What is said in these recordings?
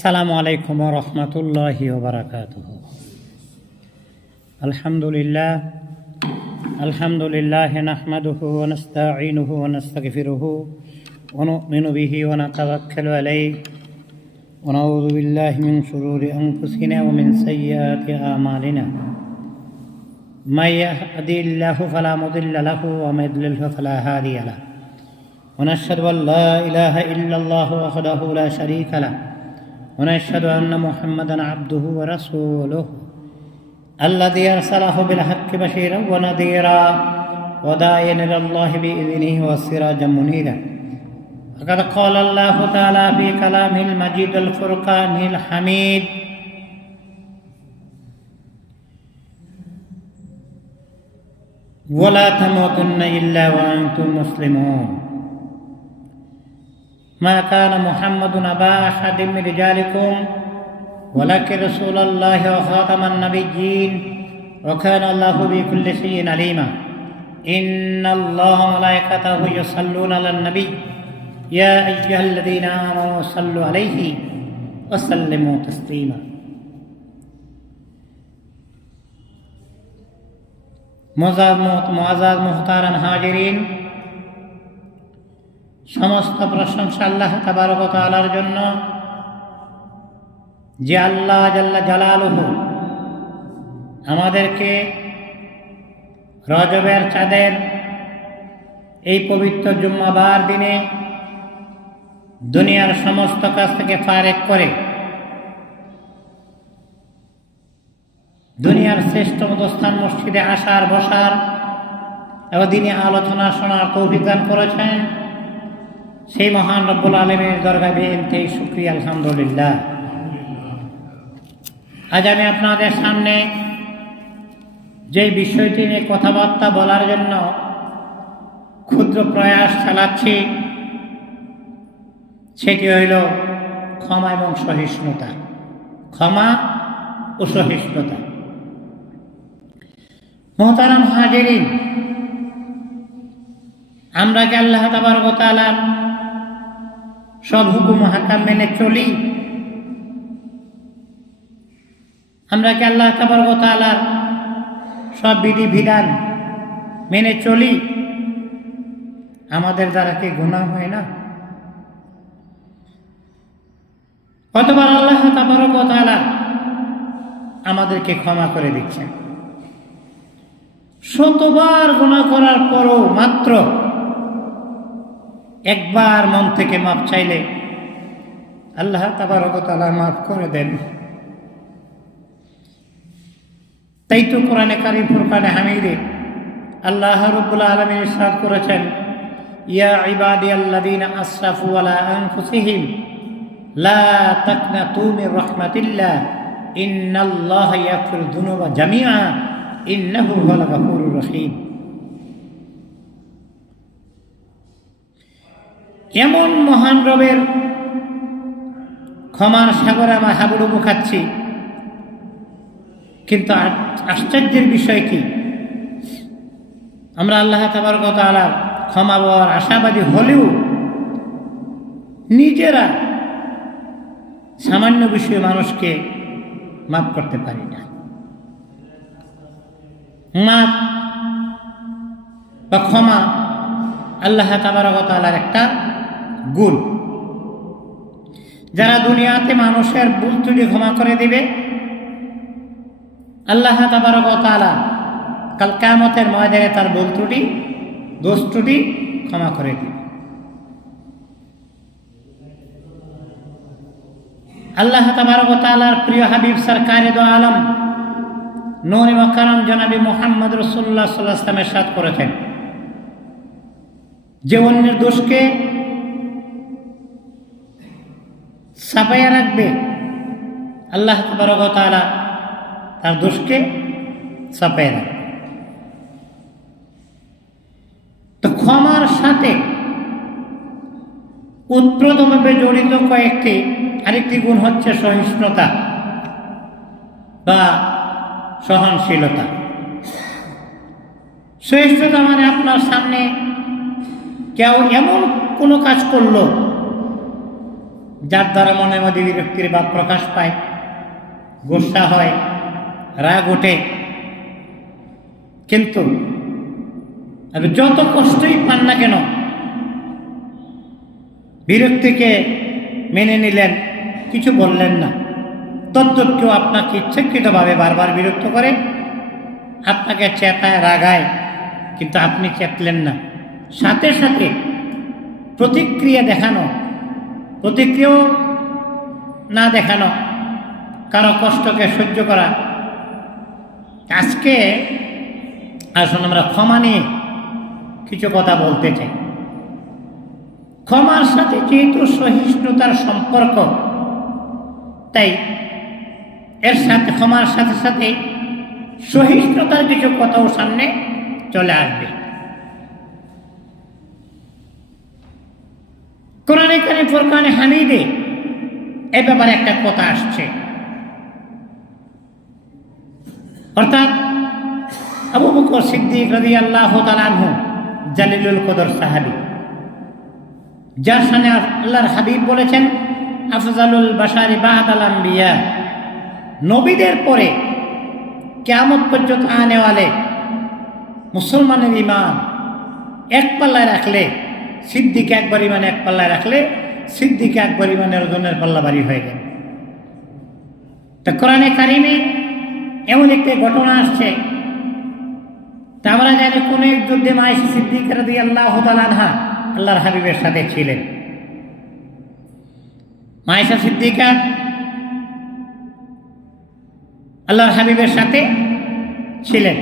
আসসালামু আলাইকুম ওয়া রাহমাতুল্লাহি ওয়া বারাকাতুহু। আলহামদুলিল্লাহ নাহমাদুহু ওয়া নাস্তাঈনুহু ওয়া নাস্তাগফিরুহু ওয়া নু'মিনু বিহি ওয়া নাতাওয়াক্কালু আলাইহি ওয়া নাউযু বিল্লাহি মিন শুরুরি আনফুসিনা ওয়া মিন সাইয়্যাতি আমালিনা। মান ইয়াহদিহিল্লাহু ফালা মুদিল্লা লাহু ওয়া মান ইউদ্লিলহু ফালা হাদিয়া লাহু। ওয়া নাশহাদু আন লা ইলাহা ইল্লাল্লাহু ওয়াহদাহু লা শারীকা লাহু ونشهد أن محمدًا عبده ورسوله الذي أرسله بالحق بشيرا ونذيرا وداعيا إلى الله بإذنه وسراجا منيرا. فقد قال الله تعالى في كلامه المجيد الفرقان الحميد: ولا تموتن إلا وأنتم مسلمون. ما كان محمد أبا أحد من رجالكم ولكن رسول الله وخاتم النبيين وكان الله بكل شيء عليما. إن الله وملائكته يصلون على النبي يا أيها الذين آمنوا صلوا عليه وسلموا تسليما. মুআজ্জাজ মুহতারাম হাজিরিন, সমস্ত প্রশংসা আল্লাহ তাবারক ওয়া তাআলার জন্য, যে আল্লাহ জাল্লা জালালুহু আমাদেরকে রজবের চাঁদের এই পবিত্র জুম্মাবার দিনে দুনিয়ার সমস্ত কাজ থেকে ফারেক করে দুনিয়ার শ্রেষ্ঠতম স্থান মসজিদে আসার বসার এবং দিনে আলোচনা শোনার তৌফিক দান করেছেন। সেই মহান রব্বুল আলামিনের দরগাহে বেনতে শুকরিয়া, আলহামদুলিল্লাহ। আজ আমি আপনাদের সামনে যে বিষয়টি নিয়ে কথাবার্তা বলার জন্য ক্ষুদ্র প্রয়াস চালাচ্ছি সেটি হইল ক্ষমা এবং সহিষ্ণুতা। ক্ষমা ও সহিষ্ণুতা। মুহতারাম হাজিরিন, আমরা কি আল্লাহ তাবারক ওয়া তাআলার সব হুকুম হাকাম মেনে চলি? আমরা কি আল্লাহ তাবারক ওয়া তাআলার সব বিধি বিধান মেনে চলি? আমাদের দ্বারা কি গুনাহ হয় না? কতবার আল্লাহ তাবারক ওয়া তাআলা আমাদেরকে ক্ষমা করে দিচ্ছেন। শতবার গুনাহ করার পরও মাত্র একবার মন থেকে মাফ চাইলে আল্লাহ তাবারক ওয়া তাআলা মাফ করে দেন। তাই তো কোরআনে কারীম ফুরকানে হামিদে আল্লাহ রাব্বুল আলামিন ইরশাদ করেছেন: ইয়া ইবাদিয়াল্লাযীনা আসরাফু আলা আনফুসিহিম লা তাকনাতু মির রাহমাতিল্লাহ ইন্নাল্লাহা ইয়াগফিরুয যুনুবা জামিআ ইন্নাহু হুয়াল গফুরুর রহিম। এমন মহান রবের ক্ষমার সাগরে আমরা হাবুডুবু খাচ্ছি, কিন্তু আশ্চর্যের বিষয় কি, আমরা আল্লাহ তাবারক ওয়া তাআলার ক্ষমা পাওয়ার আশাবাদী হলেও নিজেরা সামান্য বিষয়ে মানুষকে মাফ করতে পারি না। মাফ বা ক্ষমা আল্লাহ তাবারক ওয়া তাআলার একটা গুণ। যারা দুনিয়াতে মানুষের ভুল ত্রুটি ক্ষমা করে দিবে, আল্লাহ তাবারক ওয়া তাআলা কাল কিয়ামতের ময়দানে তার ভুল ত্রুটি দোষ ত্রুটি ক্ষমা করে দিবে। আল্লাহ তাবারক ওয়া তাআলার প্রিয় হাবিব সরকারে দো আলম নূরে মুকাররম জনাবে মুহাম্মদ রাসূলুল্লাহ সাল্লাল্লাহু আলাইহি ওয়াসাল্লাম ইরশাদ করেছেন, যে অন্যের দোষকে ছাপাইয়া রাখবে, আল্লাহ তাবারক ওয়া তাআলা তার দোষকে ছাপাইয়া রাখবে। তো ক্ষমার সাথে ওতপ্রোতভাবে জড়িত আরেকটি গুণ হচ্ছে সহিষ্ণুতা বা সহনশীলতা। সহিষ্ণুতা মানে আপনার সামনে কেউ এমন কোনো কাজ করলো যার দ্বারা মনের মধ্যে বিরক্তির ভাব প্রকাশ পায়, গোসা হয়, রাগ ওঠে। কিন্তু যত কষ্টই পান না কেন, বিরক্তিকে মেনে নিলেন, কিছু বললেন না। তদ্দুত কেউ আপনাকে ইচ্ছাকৃতভাবে বারবার বিরক্ত করে, আপনাকে চেতায়, রাগায়, কিন্তু আপনি চেতলেন না। সাথে সাথে প্রতিক্রিয়া দেখানো, প্রতিক্রিয়াও না দেখানো, কারো কষ্টকে সহ্য করা। আজকে আসুন আমরা ক্ষমা নিয়ে কিছু কথা বলতে চাই। ক্ষমার সাথে যেহেতু সহিষ্ণুতার সম্পর্ক, তাই এর সাথে ক্ষমার সাথে সাথে সহিষ্ণুতার কিছু কথাও সামনে চলে আসবে। কোরআনে কারিম ফুরকানে হামিদে এই ব্যাপারে একটা কথা আসছে, অর্থাৎ আবু বকর সিদ্দিক রাদিয়াল্লাহু তাআলা আনহু জালিলুল কদর সাহাবী, যার সামনে আল্লাহর হাবিব বলেছেন আফজালুল বাশারি বা'দাল আম্বিয়া, নবীদের পরে কিয়ামত পর্যন্ত আনেওয়ালে মুসলমানের ঈমান এক পাল্লায় রাখলে সিদ্দিক একবার ঈমান এক পাল্লায় রাখলে সিদ্দিক একবার ঈমানের ওজনের পাল্লা ভারী হয়ে যায়। তা কোরআনে কারিমে এমন একটি ঘটনা আসছে, তা আমরা জানি কোন এক যুদ্ধে আয়েশা সিদ্দিকা রাদিয়াল্লাহু তাআলা আনহা আল্লাহর হাবিবের সাথে ছিলেন। আয়েশা সিদ্দিকা আল্লাহর হাবিবের সাথে ছিলেন।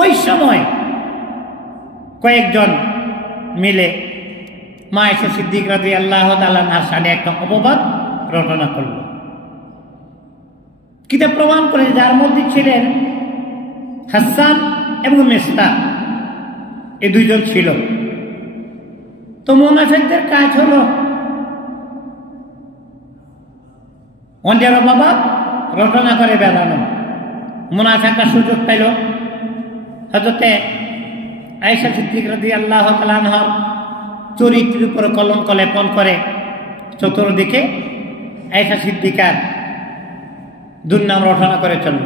ওই সময় কয়েকজন মিলে আয়েশা সিদ্দিকা রাদিয়াল্লাহু তাআলা আনহার সামনে একটা অপবাদ রটনা করল। কিতাব প্রমাণ করে, যার মধ্যে ছিলেন হাসান এবং মিসতাহ, এই দুইজন ছিল। তো মুনাফিকদের কাজ হলো অন্যের বাবা রটনা করে বেড়ানো। মুনাফিকরা সুযোগ পেল হযরতে আয়েশা সিদ্দিকা রাদিয়াল্লাহু তাআলা আনহার চরিত্রের উপর কলঙ্ক লেপন করে চতুর্দিকে আয়েশা সিদ্দিকার দুর্নাম রটনা করে চলল।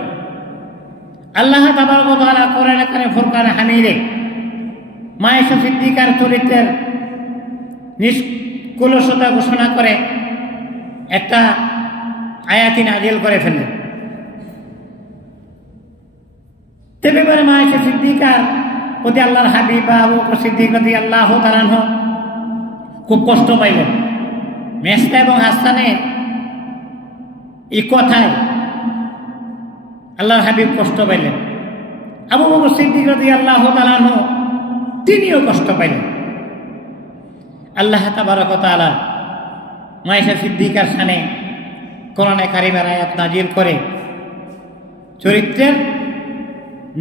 আল্লাহ তাবারক ওয়া তাআলা কোরআনে কারিমে ফুরকানে হামিদে আয়েশা সিদ্দিকার চরিত্রের নিষ্কলুষতা ঘোষণা করে একটা আয়াতি নাজিল করে ফেললেন। তেবে আয়েশা সিদ্দিকার প্রতি আল্লাহর হাবিব আবু বকর সিদ্দিক রাদিয়াল্লাহু তাআলা আনহু খুব কষ্ট পাইলেন। মিসতাহ এবং হাসানের এই কথায় আল্লাহর হাবিব কষ্ট পাইলেন। আবু বকর সিদ্দিক রাদিয়াল্লাহু তাআলা আনহু তিনিও কষ্ট পাইলেন। আল্লাহ তাবারক ওয়া তাআলা আয়েশা সিদ্দিকার শানে কোরআনে কারিমের আয়াত নাজিল করে চরিত্রের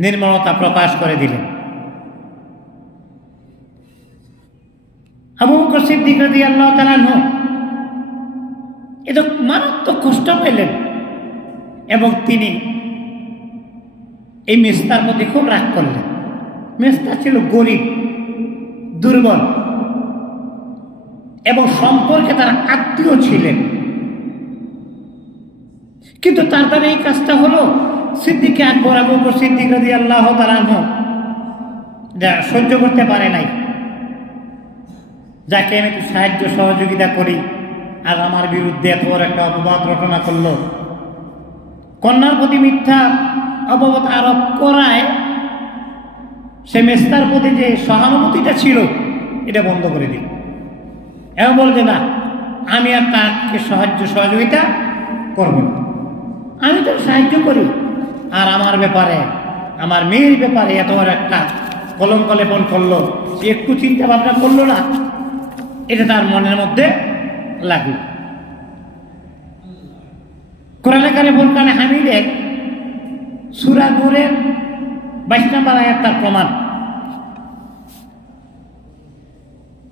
নির্মলতা প্রকাশ করে দিলেন। আবু বকর সিদ্দিক রাদিয়াল্লাহু তাআলা আনহু এত মারাত্মক কষ্ট পেলেন এবং তিনি এই মিসতার প্রতি খুব রাগ করলেন। মিসতা ছিল গরিব, দুর্বল এবং সম্পর্কে তার আত্মীয় ছিলেন, কিন্তু তার দ্বারা এই কাজটা হলো সিদ্দিক আকবর আবু বকর সিদ্দিক রাদিয়াল্লাহু তাআলা আনহু যা সহ্য করতে পারে নাই, যাকে আমি একটু সাহায্য সহযোগিতা করি আর আমার বিরুদ্ধে এত বড় একটা অপবাদ রটনা করলো। কন্যার প্রতি মিথ্যা অপবাদ আরোপ করায় সে মেস্তার প্রতি যে সহানুভূতিটা ছিল এটা বন্ধ করে দিল এবং বলছে না, আমি আর তাকে সাহায্য সহযোগিতা করব না, আমি তো সাহায্য করি, আর আমার ব্যাপারে, আমার মেয়ের ব্যাপারে এত বড় একটা কলঙ্ক লেপন করলো, সে একটু চিন্তা ভাবনা করলো না, এটা তার মনের মধ্যে লাগলো। কোরআনে কারিমে ফুরকানে হামিদে সূরা নূরের 22 নম্বর আয়াত তার প্রমাণ।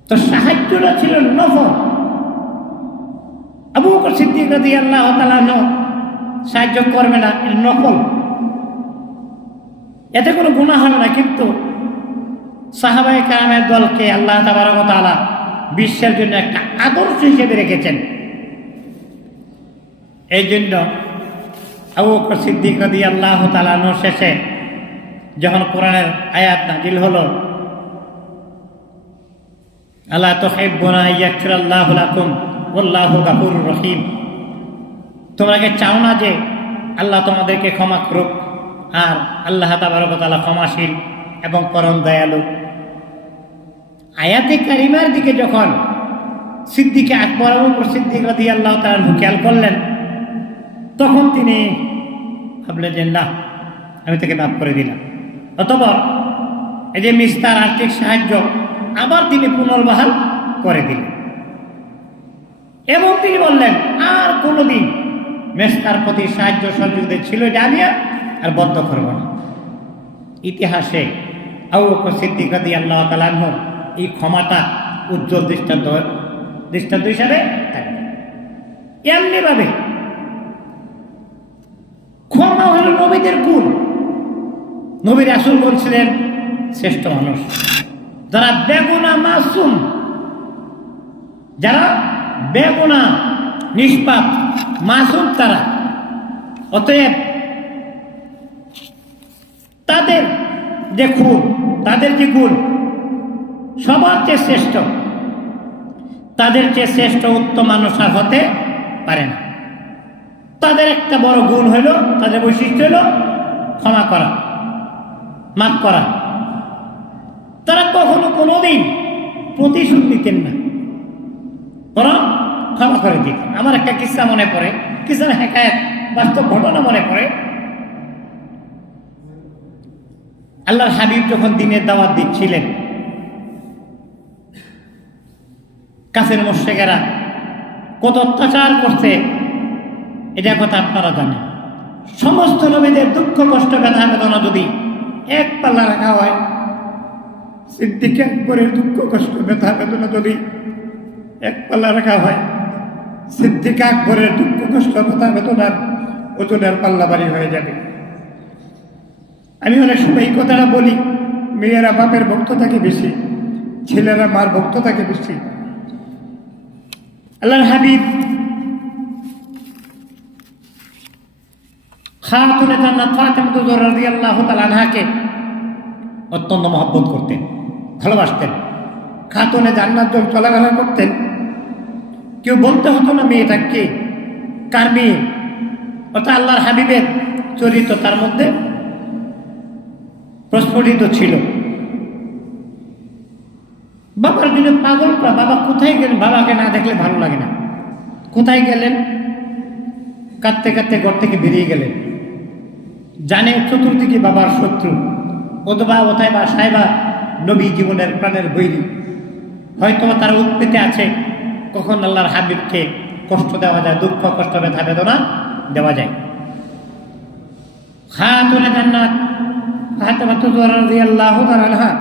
তো সাহায্যটা ছিল নফল। আবু বকর সিদ্দিক রাদিয়াল্লাহু তাআলা আনহু সাহায্য করবে না, এটা নফল, এতে কোনো গুনাহ হবে না। কিন্তু সাহাবায়ে কেরামের দলকে আল্লাহ তাবারক ওয়া তাআলা বিশ্বের জন্য একটা আদর্শ হিসেবে রেখেছেন। এই জন্য আবু বকর সিদ্দিক রাদিয়াল্লাহু তাআলা আনহু শেষে যখন কোরআনের আয়াত নাযিল হলো, আলা তুহিব্বুনা ইয়াগফিরাল্লাহু লাকুম ওয়াল্লাহু গাফুরুর রহিম, তোমরা কি চাও না যে আল্লাহ তোমাদেরকে ক্ষমা করুক, আর আল্লাহ তাবারক ওয়া তাআলা ক্ষমাশীল এবং পরম দয়ালু। আয়াতে কারিমার দিকে যখন সিদ্দিক আকবর আবু বকর সিদ্দিক রাদিয়াল্লাহু তাআলা আনহু খেয়াল করলেন, তখন তিনি ভাবলেন যে না, আমি তাকে মাফ করে দিলাম। অথবা এই যে মিস্তার আর্থিক সাহায্য আবার তিনি পুনর্বহাল করে দিলেন এবং তিনি বললেন আর কোনোদিন মেস্তার প্রতি সাহায্য সহযোগিতা ছিল এটা আমি আর বন্ধ করব না। ইতিহাসে আবু বকর সিদ্দিক রাদিয়াল্লাহু তাআলা আনহু এই ক্ষমাটা উজ্জ্বল দৃষ্টান্ত হিসাবে থাকবে। এমনিভাবে ক্ষমা হল নবীদের গুণ। নবী রাসূলগণ ছিলেন শ্রেষ্ঠ মানুষ, যারা বেগুনা মাসুম, যারা বেগুনা নিষ্পাপ মাসুম তারা। অতএব তাদের যে খুন, তাদের যে গুণ সবার চেয়ে শ্রেষ্ঠ, তাদের চেয়ে শ্রেষ্ঠ উত্তম মানুষ আর হতে পারে না। তাদের একটা বড় গুণ হইল, তাদের বৈশিষ্ট্য হইল ক্ষমা করা, মাফ করা। তারা কখনো কোনোদিন প্রতিশোধ নিতেন না, বরং ক্ষমা করে দিতেন। আমার একটা কিস্সা মনে পড়ে, কিস্সা হেকায়াত বাস্তব ঘটনা মনে পড়ে। আল্লাহর হাবিব যখন দিনের দাওয়াত দিচ্ছিলেন, কাফের মুশরিকেরা কত অত্যাচার করছে এটা কথা আপনারা জানেন। সমস্ত নবীদের দুঃখ কষ্ট ব্যথা বেদনা যদি এক পাল্লা রাখা হয়, সিদ্দিক আকবরের দুঃখ কষ্ট ব্যথা বেদনা যদি এক পাল্লা রাখা হয়, সিদ্দিক আকবরের দুঃখ কষ্ট ব্যথা বেদনার ওজনের পাল্লা বাড়ি হয়ে যাবে। আমি অনেক সময় এই কথাটা বলি, মেয়েরা বাপের ভক্ত থাকে বেশি, ছেলেরা মার ভক্ত থাকে বেশি। আল্লাহর হাবিব খাতুনে জান্নাত ফাতেমা রাদিয়াল্লাহু তাআলা আনহাকে অত্যন্ত মহব্বত করতেন, ভালোবাসতেন। খাতুনে জান্নাত যখন চলাফেরা করতেন, কেউ বলতে হতো না মেয়েটা কে, কার মেয়ে। অর্থাৎ আল্লাহর হাবিবের চরিত্র তার মধ্যে প্রস্ফুটিত ছিল। বাবার জন্য পাগলরা, বাবা কোথায় গেলেন, বাবাকে না দেখলে ভালো লাগে না। কোথায় গেলেন, কাঁদতে কাঁদতে ঘর থেকে বেরিয়ে গেলেন। জানে চতুর্দিকে বাবার শত্রু, অথবা ওথায় বা সাহেবা নবী জীবনের প্রাণের বৈরী, হয়তো তারা উৎপেতে আছে কখন আল্লাহর হাবিবকে কষ্ট দেওয়া যায়, দুঃখ কষ্ট ব্যথা বেদনা দেওয়া যায়। খাতুনে জান্নাত ফাতেমা রাদিয়াল্লাহু তাআলা আনহা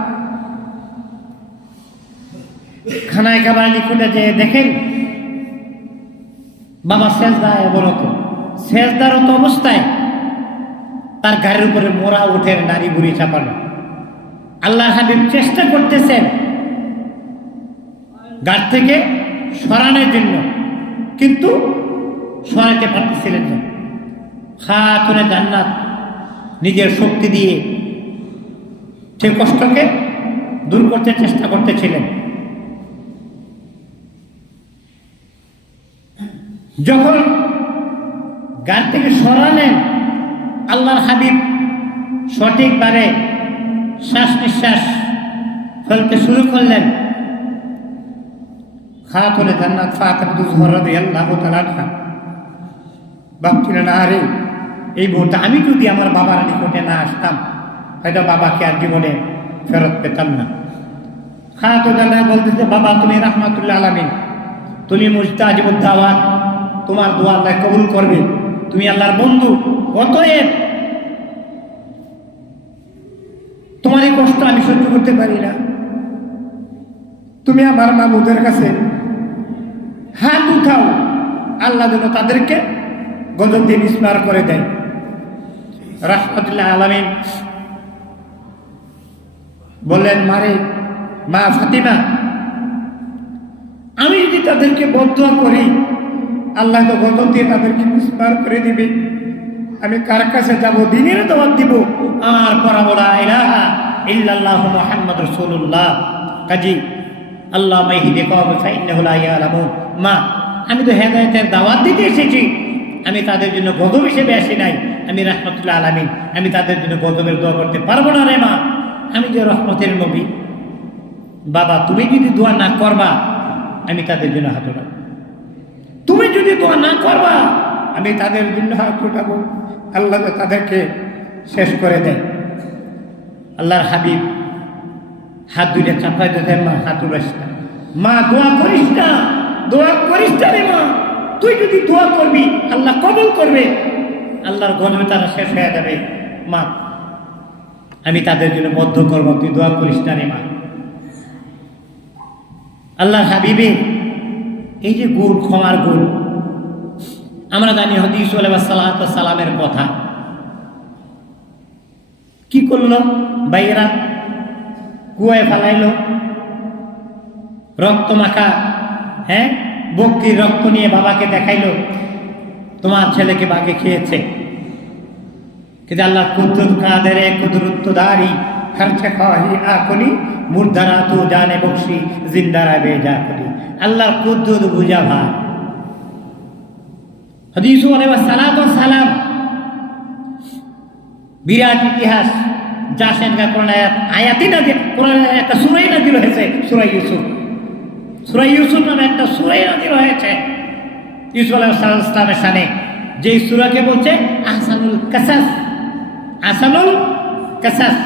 খানায় খাবার নিকুটে যে দেখেন বাবা সেজদায় অবনত, সেজদারত অবস্থায় তার গায়ের উপরে মোড়া উঠে নারী বুড়ি চাপানো। আল্লাহর হাবিব চেষ্টা করতেছেন গাড় থেকে সরানোর জন্য, কিন্তু সরাতে পারতেছিলেন না। খাতুনে জান্নাত নিজের শক্তি দিয়ে সেই কষ্টকে দূর করতে চেষ্টা করতেছিলেন। যখন গাড় থেকে সরালেন, আল্লাহর হাবিব সঠিকভাবে শ্বাস নিঃশ্বাস ফেলতে শুরু করলেন। খাতুনে জান্নাত ফাতেমা রাদিয়াল্লাহু তাআলা আনহা ভাবছিলেন, আরে এই মুহূর্তে আমি যদি আমার বাবার নিকটে না আসতাম, হয়তো বাবাকে আর জীবনে ফেরত পেতাম না। খাতুনে জান্নাত বলতেছে, বাবা তুমি রাহমাতুল্লিল আলামিন, তুমি মুস্তাজিবুদ দাওয়াত, তোমার দোয়া আল্লাহ কবুল করবে, তুমি আল্লাহর বন্ধু। অতএব তোমার এই কষ্ট আমি সহ্য করতে পারি না। তুমি আমার মাবুদের কাছে হাত উঠাও, আল্লাহ যেন তাদেরকে গজব দিয়ে বিস্মার করে দেয়। রাহমাতুল্লাহ আলামিন বললেন, মারে মা ফাতিমা, তাদেরকে বদদুয়া করি, আল্লাহ তো গজব দিয়ে তাদেরকে মিসমার করে দিবে। আমি কার কাছে যাব? দিনের দাওয়াত দিব আর পড়াবো লা ইলাহা ইল্লাল্লাহু মুহাম্মাদুর রাসূলুল্লাহ। কাজী আল্লাহ মাইহিদে কওমি ফাইন্নাহু লা ইয়ালামুন। মা, আমি তো হেদায়েতের দাওয়াত দিতে এসেছি, আমি তাদের জন্য গজব হিসেবে আসি নাই। আমি রাহমাতুল আলামিন, আমি তাদের জন্য গজবের দোয়া করতে পারবো না রে মা, আমি যে রহমতের নবী। বাবা, তুমি যদি দোয়া না করবা আমি তাদের জন্য হাত উঠাবো। তুমি যদি দোয়া না করবা আমি তাদের জন্য হাত উঠাবো। আল্লাহ তাদেরকে শেষ করে দেয়। আল্লাহর হাবিব হাত দুইটা চাপাই দেয়, মা হাত উড়াস না, মা দোয়া করিস না, দোয়া করিস না রে মা। তুই যদি দোয়া করবি আল্লাহ কবুল করবে, আল্লাহর গজবে তারা শেষ হয়ে যাবে। মা, আমি তাদের জন্য বদ্ধ করবো, তুই দোয়া করিস না রে মা। আল্লাহর হাবিবে এই যে গুণ, ক্ষমার গুণ, আমরা জানি হাদিস আলাইহিস সালামের কথা। কি করলো ভাইয়েরা? কুয়ায় ফালাইলো, রক্ত মাখা, হ্যাঁ, বকরির রক্ত নিয়ে বাবাকে দেখাইলো, তোমার ছেলেকে বাঘে খেয়েছে। কিন্তু আল্লাহ কুদরত কাদেরে কুদরত দারি খরচে খাহি আকলি মুর্দারা তো জানে বকশি জিন্দারা বেজা করি। আল্লাহর কুদরত বুঝা ভাই। হাদিস আলাইহিস সালাম বিরাট ইতিহাস। জাসেন কা কোরআন আয়াতই না, যে কোরআন একটা সূরাই নাযিল হয়েছে, সূরা ইউসুফ। সূরা ইউসুফ নামে একটা সূরাই নাযিল হয়েছে ইউসুফ আলাইহিস সালামের শানে, যে সূরাকে বলছে আহসানুল কাসাস। আহসানুল কাসাস।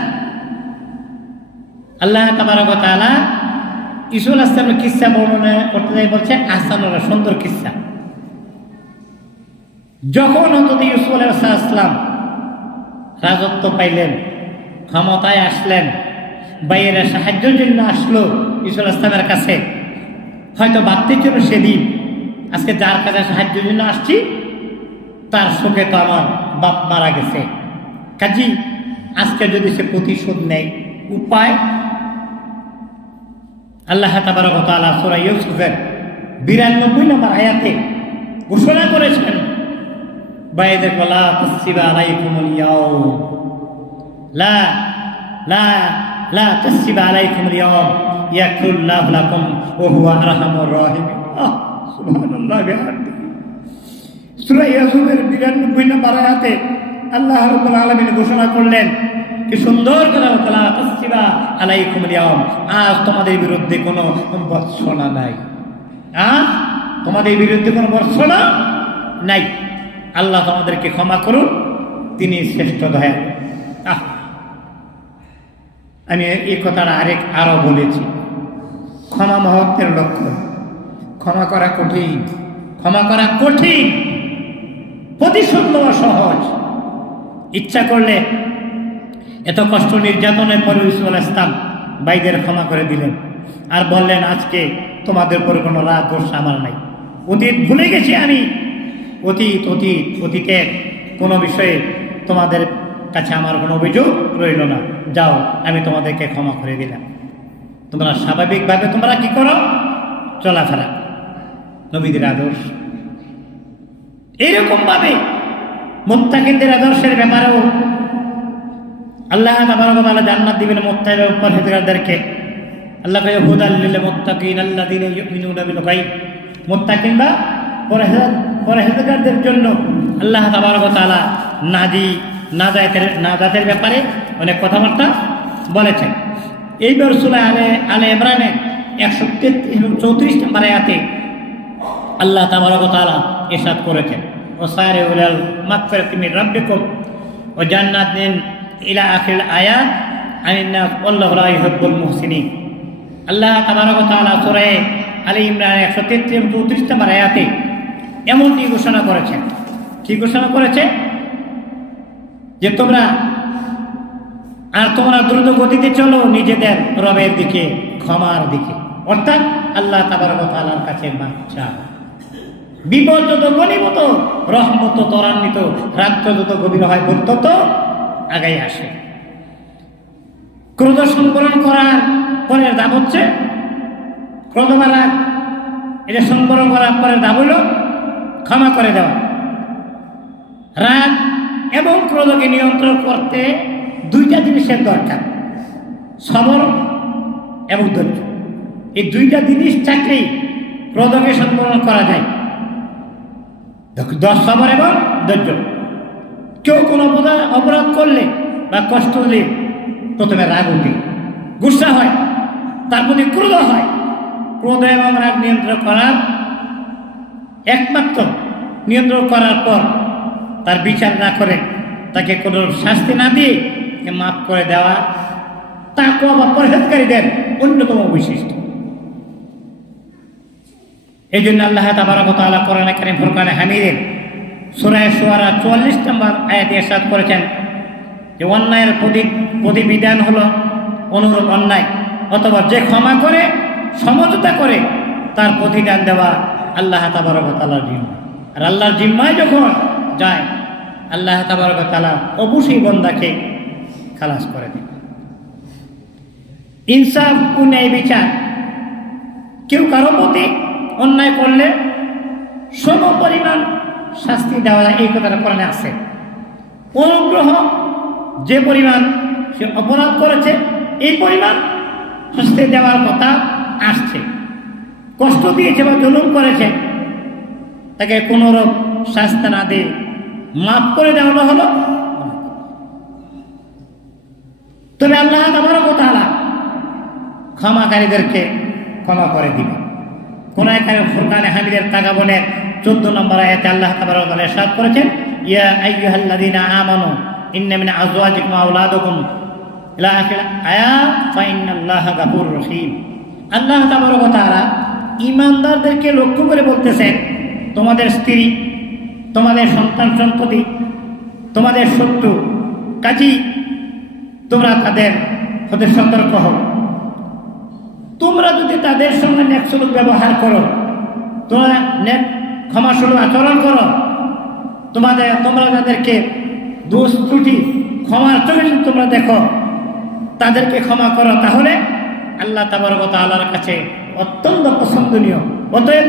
আল্লাহ তাবারক ওয়া তাআলা ইউসুফ আলাইহিস সালামের কিসসা বর্ণনা করতে যায়, বলছে আহসানুল, সুন্দর কিসসা। যখন অন্তত ইউসুফ আলাইহিস সালাম রাজত্ব পাইলেন, ক্ষমতায় আসলেন, বাইরে সাহায্যের জন্য আসলো ইউসুফ আলাইহিস সালামের কাছে। হয়তো ভাবতে ছিল সেদিন, আজকে যার কাছে সাহায্যের জন্য আসছি তার শোকে তো আমার বাপ মারা গেছে, কাজী আজকে যদি সে প্রতিশোধ নেয়, উপায় আল্লাহ তাবারক ওয়া তাআলা সূরা ইউসুফের 92 নম্বর আয়াতে ঘোষণা করেছেন, বাইদের লা তাসরিবা আলাইকুমুল ইয়াউম, লা লা লা তাসরিবা আলাইকুমুল ইয়াউম ইয়াকুল্লাহু লাকুম ওয়া হুয়া আরহামুর রাহিমিন। সুবহানাল্লাহ বিহামদিহি। সূরা ইউসুফের 92 নম্বর আয়াতে আল্লাহ রাব্বুল আলামিন ঘোষণা করলেন, কি সুন্দর করে, লা তাসরিবা আলাইকুমুল ইয়াউম, আজ তোমাদের বিরুদ্ধে কোনো বর্ষণা নাই, আজ তোমাদের বিরুদ্ধে কোনো বর্ষণা নাই। আল্লাহ তোমাদেরকে ক্ষমা করুন, তিনি শ্রেষ্ঠ দয়ালু। আমি এই কথাটা আরো বলেছি, ক্ষমা মহত্বের লক্ষ্য। ক্ষমা করা কঠিন, ক্ষমা করা কঠিন, প্রতিশোধ নেওয়া সহজ। ইচ্ছা করলে এত কষ্ট নির্যাতনের পরে ইউসুফ আলাইহিস সালাম ভাইদের ক্ষমা করে দিলেন আর বললেন, আজকে তোমাদের উপর কোনো রাগ দোষ আমার নাই, অতীত ভুলে গেছি আমি, অতীতের কোনো বিষয়ে তোমাদের কাছে আমার কোনো অভিযোগ রইল না, যাও আমি তোমাদেরকে ক্ষমা করে দিলাম। তোমরা স্বাভাবিকভাবে তোমরা কি করো, চলাফেরা। নবীদের আদর্শ এইরকমভাবে মুত্তাকিনদের আদর্শের ব্যাপারেও আল্লাহ তাবারক ওয়া তাআলা জান্নাত দিবেন মুত্তাকিনদের উপর, পরহেজগারদেরকে। আল্লাহ কয় হুদাল লিল মুত্তাকিন আল্লাযীনা ইউমিনুনা বিল গায়ব। মুত্তাকিন বা পরহেজগারদের জন্য আল্লাহ তাবারক ওয়া তাআলা নাজাতের ব্যাপারে অনেক কথাবার্তা বলেছেন। এইবার সূরা আলে ইমরানের 134 নম্বর আয়াতে আল্লাহ তাবারক ওয়া তাআলা ইরশাদ করেছেন, ওয়াসারিউ ইলাল মাগফিরাতি মির রাব্বিকুম ওয়া জান্নাতিন ইলা আখির আয়াত আনিন নাস ওয়াল্লাহু লা ইউহিব্বুল মুহসিনিন। আল্লাহ তাবারক ওয়া তাআলা সূরা আলে ইমরান 133 নম্বর আয়াতে এমনটি ঘোষণা করেছেন। কি ঘোষণা করেছে? যে তোমরা দ্রুত গতিতে চলো নিজেদের রবের দিকে, ক্ষমার দিকে, অর্থাৎ আল্লাহ তাবারক ওয়া তাআলার কাছে মাফ। বিপদ যত ঘনীভূত, রহমত ত্বরান্বিত, রাত্র যত গভীর হয়, তত আগাই আসে। ক্রোধ সংবরণ করার পরের দাম হচ্ছে ক্রোধ বা রাগ। এটা সংবরণ করার পরে দাম হইল ক্ষমা করে দেওয়া। রাগ এবং ক্রোধকে নিয়ন্ত্রণ করতে দুইটা জিনিসের দরকার, সবর এবং ধৈর্য। এই দুইটা জিনিস থাকলেই ক্রোধকে সংবরণ করা যায়, সবর এবং ধৈর্য। কেউ কোনো অপরাধ করলে বা কষ্ট দিলে প্রথমে রাগ উঠে, গুসা হয়, তার প্রতি ক্রোধ হয়। ক্রোধ এবং রাগ নিয়ন্ত্রণ করার একমাত্র নিয়ন্ত্রণ করার পর তার বিচার না করে, তাকে কোনো শাস্তি না দিয়ে মাফ করে দেওয়া তাকওয়া বা পরহেজগারীদের অন্যতম বৈশিষ্ট্য। এই জন্য আল্লাহ তাবারক ওয়া তাআলা কোরআনে কারীম ফুরকানে হামিদের সূরা শুআরা 44 নম্বর আয়াতে ইরশাদ করেছেন যে অন্যায়ের প্রতিবিধান হলো অনুরূপ অন্যায়, অথবা যে ক্ষমা করে সমঝোতা করে তার প্রতিদান দেওয়া আল্লাহ তাবারক ওয়া তাআলার জিম্মা। আর আল্লাহর জিম্মায় যখন যায় আল্লাহ তাবারক ওয়া তাআলা অবশ্যই বান্দাকে খালাস করে দেন। ইনসাফ ও ন্যায় বিচার, কেউ কারো প্রতি অন্যায় করলে সম পরিমাণ শাস্তি দেওয়া যায়, এই কথাটা কোরআনে আছে। অনুগ্রহ, যে পরিমাণ সে অপরাধ করেছে এই পরিমাণ শাস্তি দেওয়ার কথা আসছে। কষ্ট দিয়েছে বা জুলুম করেছে, তাকে কোনোরূপ শাস্তি না দিয়ে মাফ করে দেওয়া হলো। তবে আল্লাহ তাবারক ওয়া তাআলা ক্ষমাকারীদেরকে ক্ষমা করে দিবেন। কোরআনে কারীম ফুরকানে হামিদের তাগাবনের 14 নম্বর আয়াতে আল্লাহ তাবারক ওয়া তাআলা ইরশাদ করেছেন, ইয়া আইয়ুহাল্লাযীনা আমানু ইন্না মিন আযওয়াজিকুম ওয়া আওলাদিকুম ইলা আখির আয়াত ফা ইন্নাল্লাহা গাফুরুর রহিম। আল্লাহ তাবারক ওয়া তাআলা ঈমানদারদেরকে লক্ষ্য করে বলতেছেন, তোমাদের স্ত্রী, তোমাদের সন্তান সন্ততি, তোমাদের শত্রু, কাজী তোমরা তাদের হতে সতর্ক হও। তোমরা যদি তাদের সঙ্গে নেকসলুক ব্যবহার করো, তোমরা ক্ষমাসুলভ আচরণ করো, তোমরা তাদেরকে দোষ ত্রুটি ক্ষমার চোখে যদি তোমরা দেখো, তাদেরকে ক্ষমা করো, তাহলে আল্লাহ তাবারক ওয়া তাআলার কাছে অত্যন্ত পছন্দনীয়। অতএব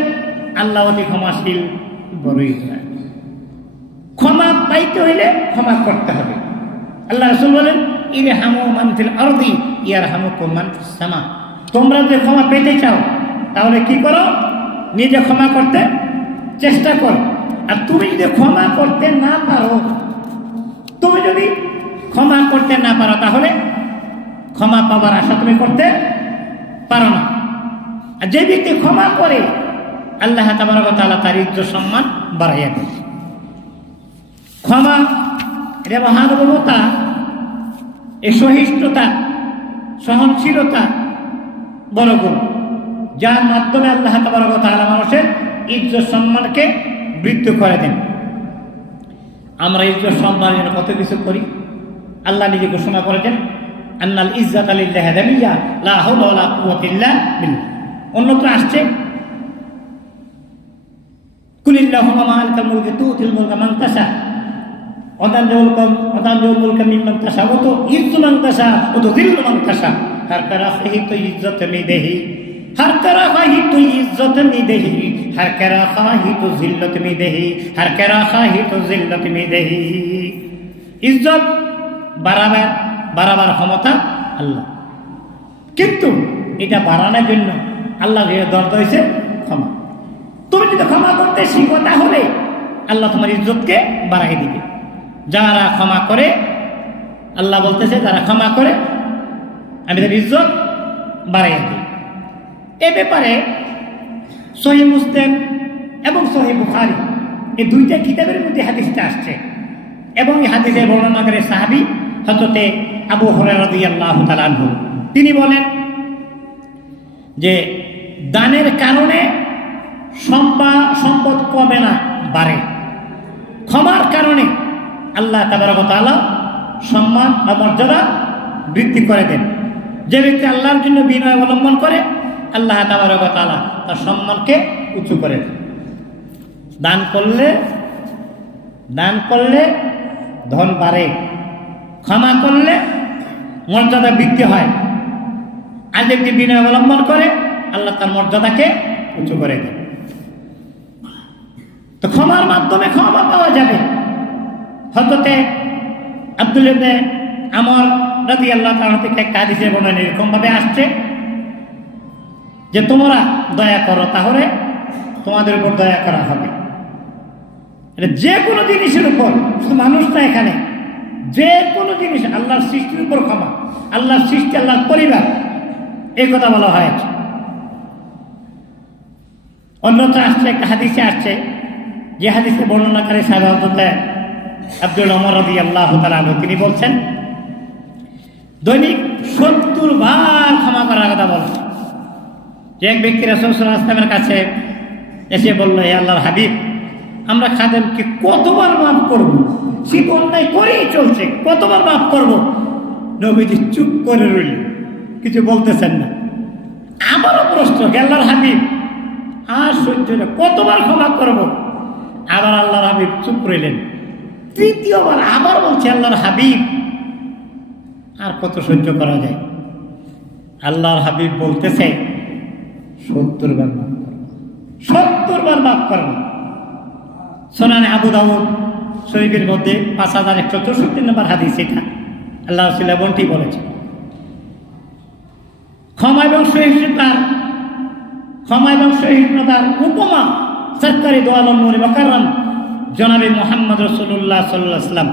আল্লাহ অতি ক্ষমাশীল, বড়ই দয়ালু। ক্ষমা পাইতে হইলে ক্ষমা করতে হবে। আল্লাহ রাসূল বলেন, ইরহামু মান ফিল আরদি ইয়ারহামুকুম মান ফিস সামা। তোমরা যদি ক্ষমা পেতে চাও তাহলে কি করো? নিজে ক্ষমা করতে চেষ্টা করো। আর তুমি যদি ক্ষমা করতে না পারো, তাহলে ক্ষমা পাবার আশা তুমি করতে পারো না। আর যে ব্যক্তি ক্ষমা করে আল্লাহ তাবারক ওয়া তাআলা তার ইজ্জত সম্মান বাড়াইয়া দেয়। ক্ষমা, এটা মহানুভবতা, এই সহিষ্ণুতা, সহনশীলতা বড় গুণ, যার মাধ্যমে আল্লাহ তাবারক ওয়া তাআলা মানুষের ইজ্জত সম্মানকে বৃদ্ধি করে দেন। আমরা ইজ্জত সম্মানের জন্য কত কিছু করি। আল্লাহ নিজে ঘোষণা করেছেন, আন্নাল ইজ্জাতা লিল্লাহি জামিয়া লা হাওলা ওয়ালা কুওয়াতা ইল্লা বিল্লাহ। অন্যত্র আসছে, কুলিল্লাহুম্মা মালিকাল মুলকি তুতিল মুলকা মান তাশা ওয়া তানজিউল মুলকা মিম্মান তাশা ওয়া তুইজ্জু মান তাশা ওয়া তুযিল্লু মান তাশা। हर तरफ ही तो इज्जत में देही, हर तरफ ही तो इज्जत में देही, हर तरफ ही तो जिल्लत में देही, हर तरफ ही तो जिल्लत में देही। इज्जत বাড়াবার ক্ষমতা আল্লাহ, কিন্তু এটা বাড়ানোর জন্য আল্লাহ দরদ হয়েছে ক্ষমা। তুমি যদি ক্ষমা করতে শিখো তাহলে আল্লাহ তোমার ইজ্জতকে বাড়াই দিবে। যারা ক্ষমা করে, আল্লাহ বলতেছে যারা ক্ষমা করে আমি তার ইজ্জত বাড়াইয়া দিই। এ ব্যাপারে সহিহ মুসলিম এবং সহিহ বুখারী এই দুইটা কিতাবের মধ্যে হাদিসটা আসছে, এবং এই হাদিসের বর্ণনাকারী সাহাবী হযরতে আবু হুরায়রা রাদিয়াল্লাহু তাআলা আনহু, তিনি বলেন যে দানের কারণে সম্পদ কমে না, বাড়ে। ক্ষমার কারণে আল্লাহ তাবারক ওয়া তাআলা সম্মান বা মর্যাদা বৃদ্ধি করে দেন। যে ব্যক্তি আল্লাহর জন্য বিনয় অবলম্বন করে, আল্লাহ তাবারক ওয়া তাআলা তার সম্মানকে উঁচু করে দেন। দান করলে ধন বাড়ে, ক্ষমা করলে মর্যাদা বৃদ্ধি হয়। আর ব্যক্তি বিনয় অবলম্বন করে, আল্লাহ তার মর্যাদাকে উঁচু করে দেন। তো ক্ষমার মাধ্যমে ক্ষমা পাওয়া যাবে। হযরতে আব্দুল্লাহ ইবনে আমর রাদিয়াল্লাহু তাআলা থেকে একটা হাদিসে বর্ণনা এরকম ভাবে আসছে যে তোমরা দয়া করো তাহলে তোমাদের উপর দয়া করা হবে। এটা যে কোনো জিনিসের উপর, শুধু মানুষ না, এখানে যে কোনো জিনিস, আল্লাহর সৃষ্টির উপর ক্ষমা, আল্লাহর সৃষ্টি, আল্লাহর পরিবার, এই কথা বলা হয়েছে। অন্যত্র আসছে, একটা হাদিসে আসছে, যে হাদিসে বর্ণনাকারী সাহেব হযরত আব্দুল ওমর রাদিয়াল্লাহু তাআলা আনহু, তিনি বলছেন দৈনিক 70 বার ক্ষমা করার কথা বলছেন। যে এক ব্যক্তি রাসূল সাল্লাল্লাহু আলাইহি ওয়াসাল্লামের কাছে এসে বলল, হে আল্লাহর হাবিব, আমরা খাদেমকে কতবার মাফ করব? সে অন্যায় করেই চলছে, কতবার মাফ করব? নবীজি চুপ করে রইল, কিছু বলতেছেন না। আবারও প্রশ্ন, হে আল্লাহর হাবিব, আর সহ্য না, কতবার ক্ষমা করব? আবার আল্লাহর হাবিব চুপ রইলেন। তৃতীয়বার আবার বলছে, আল্লাহর হাবিব, আর কত সহ্য করা যায়? আল্লাহর হাবিব বলতেছে 70 বার মাফ করব, 70 বার মাফ করব। সুনানে আবু দাউদ শরীফের মধ্যে 5164 নম্বর হাদিস, এটা আল্লাহ রাসূল এমনটি বলেছে। ক্ষমা এবং সহিষ্ণুতার উপমা সরকারি দো আলম নূরে মুকাররম জনাবে মুহাম্মদ রাসূলুল্লাহ সাল্লাল্লাহু আলাইহি ওয়াসাল্লাম,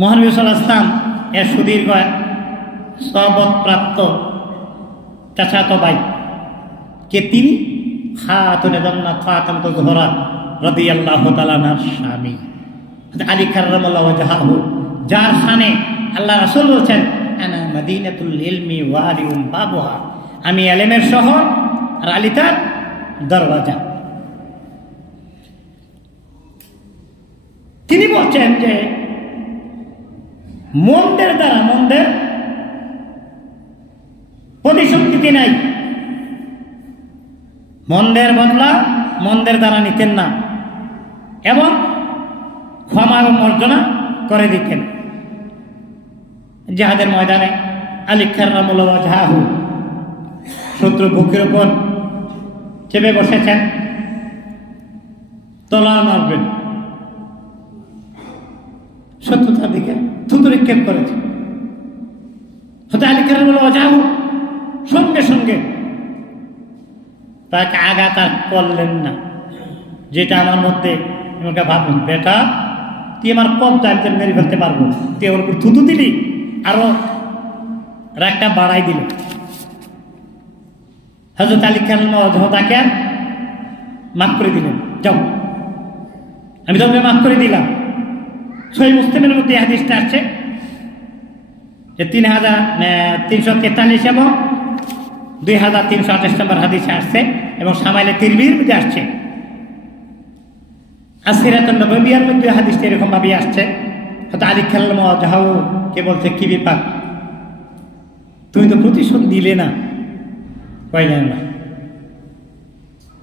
মহানবী সাল্লাল্লাহু আলাইহি ওয়াসাল্লাম এর সুদীর্ঘ সহবত প্রাপ্ত চাচাতো ভাই কে তিনি খাতুনে জান্নাত ফাতিমাতুল জোহরা রাদিয়াল্লাহু তাআলা আনহার স্বামী আলী কাররামাল্লাহু ওয়াজহাহু, যার শানে আল্লাহ রাসূল বলেছেন, আনা মদিনাতুল ইলমি ওয়া আলিউম বাবুহা, আমি ইলমের শহর আর আলী তার দরওয়াজা। তিনি বলছেন যে মন্দের দ্বারা মন্দের প্রতিশক্তি নাই, মন্দের বদলা মন্দের দ্বারা নিতেন না, এবং ক্ষমা এবং মর্জনা করে দিতেন। জিহাদের ময়দানে আলী কাররামাল্লাহু ওয়াজহাহু শত্রু বুকের উপর চেপে বসেছেন, তলোয়ার মারবেন, শত্রুতার দিকে থুতু নিক্ষেপ করেছে। হযরত আলী কাররামাল্লাহু ওয়াজহাহু সঙ্গে সঙ্গে তাকে আঘাত আর করলেন না। যেটা আমার মধ্যে আমাকে ভাবুন, বেটা তুই আমার কবজা আমি মেরে ফেলতে পারবো, তুই ওর উপর থুতু দিলি, আরো রাগটা বাড়াই দিল। হযরত আলী কাররামাল্লাহু ওয়াজহাহু তাকে মাফ করে দিলেন, যাও আমি তোমাকে মাফ করে দিলাম। সহিহ মুসলিমের মধ্যে এই হাদিসটা আসছে যে 3343 এবং 2328 নম্বর হাদিসে আসছে, এবং শামাইলে তিরমিজির মধ্যে আসছে। আসিরাতুন নববিয়ার মধ্যে হাদিসটা এরকম ভাবে আসছে। হয়তো আলী কাররামাল্লাহু ওয়াজহাহু কে বলছে, কি ব্যাপার, তুমি তো প্রতিশোধ দিলে না? কইলেন না।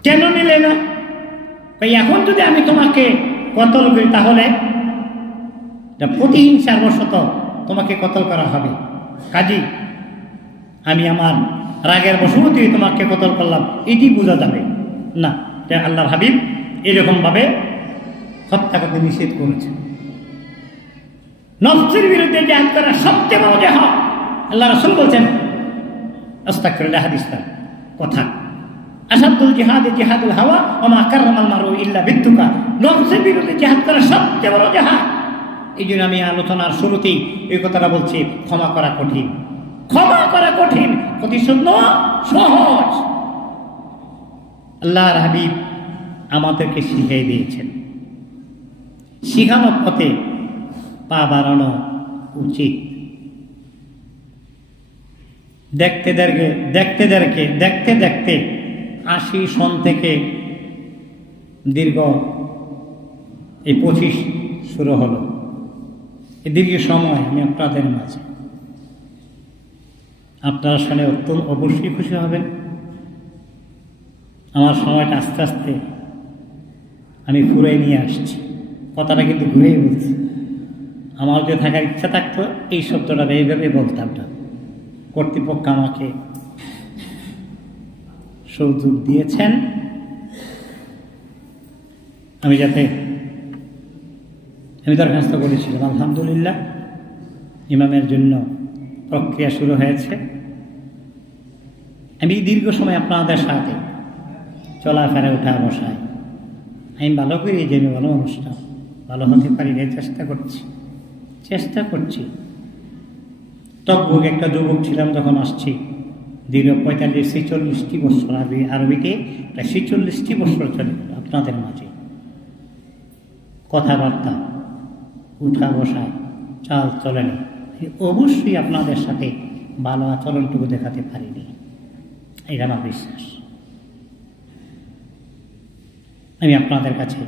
কেন নিলে না? এখন যদি আমি তোমাকে কতল করি তাহলে প্রতিহিংসার বশত তোমাকে কতল করা হবে, কাজী আমি আমার রাগের বশবর্তী তোমাকে কতল করলাম, এটি বোঝা যাবে না। আল্লাহর হাবিব এরকমভাবে হত্যা করতে নিষেধ করেছেন। নফসের বিরুদ্ধে জিহাদ করা সবচেয়ে বড় জিহাদ, আল্লাহ রাসূল বলছেন, আস্তাগফিরুল্লাহ, হাদিসটা কথা, আসাদুল জিহাদ জিহাদুল হাওয়া ওয়া মা কাররামাল মারউ ইল্লা বিত্তুকা, নফসের বিরুদ্ধে জিহাদ করা সবচেয়ে বড় জিহাদ। এই জন্য আমি আলোচনার শুরুতেই এই কথাটা বলছি, ক্ষমা করা কঠিন, ক্ষমা করা কঠিন, প্রতিশোধ নেওয়া সহজ। আল্লাহর হাবিব আমাদেরকে শিখিয়ে দিয়েছেন, শিখানোর পথে পা বাড়ানো উচিত। দেখতে দেখতে 80 সন থেকে দীর্ঘ এই 25 শুরু হলো। এই দীর্ঘ সময় আমি আপনাদের মাঝে, আপনারা শুনে অত্যন্ত অবশ্যই খুশি হবেন। আমার সময়টা আস্তে আস্তে আমি ঘুরে নিয়ে আসছি, কথাটা কিন্তু ঘুরেই বলছি। আমার যে থাকার ইচ্ছা থাকতো এই শব্দটা এইভাবে বলতাম না, কর্তৃপক্ষ আমাকে সুযোগ দিয়েছেন, আমি দরখাস্ত করেছিলাম, আলহামদুলিল্লাহ ইমামের জন্য প্রক্রিয়া শুরু হয়েছে। আমি দীর্ঘ সময় আপনাদের সাথে চলাফেরা উঠা বসাই, আমি ভালো করি যে আমি ভালো অনুষ্ঠান ভালো হতে পারি না, চেষ্টা করছি। টকবুক একটা যুবক ছিলাম যখন আসছি, দীর্ঘ 45-46 বছর আরবিতে প্রায় 46 বছর চলে গেল আপনাদের মাঝে। কথাবার্তা উঠা বসা চাল চলেনি, অবশ্যই আপনাদের সাথে ভালো আচরণটুকু দেখাতে পারিনি, এটা আমার বিশ্বাস। আমি আপনাদের কাছে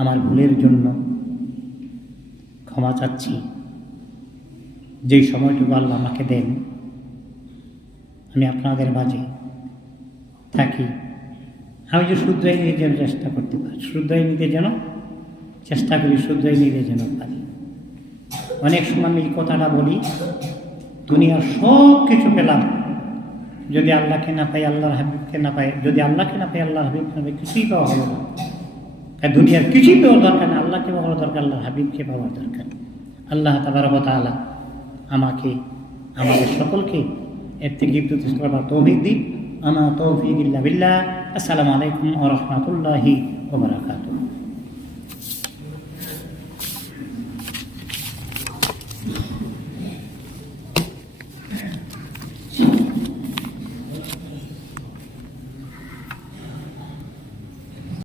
আমার ভুলের জন্য ক্ষমা চাচ্ছি। যেই সময়টুকু আল্লাহ আমাকে দেন আমি আপনাদের মাঝে থাকি, আমি যে শুধরাই নিতে যেন চেষ্টা করতে পারি, শুধরাই নিতে যেন চেষ্টা করি, শুধরাই নিতে যেন পারি। অনেক সময় আমি এই কথাটা বলি, দুনিয়ার সব কিছু পেলাম, যদি আল্লাহকে না পাই, আল্লাহর হাবিবকে না পাই, যদি আল্লাহকে না পাই, আল্লাহর হাবিবকে না পাই, কিছুই পাওয়া হলো না। দুনিয়ার কিছুই পাওয়ার দরকার না, আল্লাহকে পাওয়ার দরকার, আল্লাহর হাবিবকে পাওয়ার দরকার। আল্লাহ তাবারক ওয়া তাআলা আমাকে আমাদের সকলকে এর থেকে ইবতিস করবার তৌফিক দিন। আমা তৌফিক ইল্লা বিল্লাহ। আসসালামু আলাইকুম ওয়া রাহমাতুল্লাহি ওয়া বারাকাতুহু।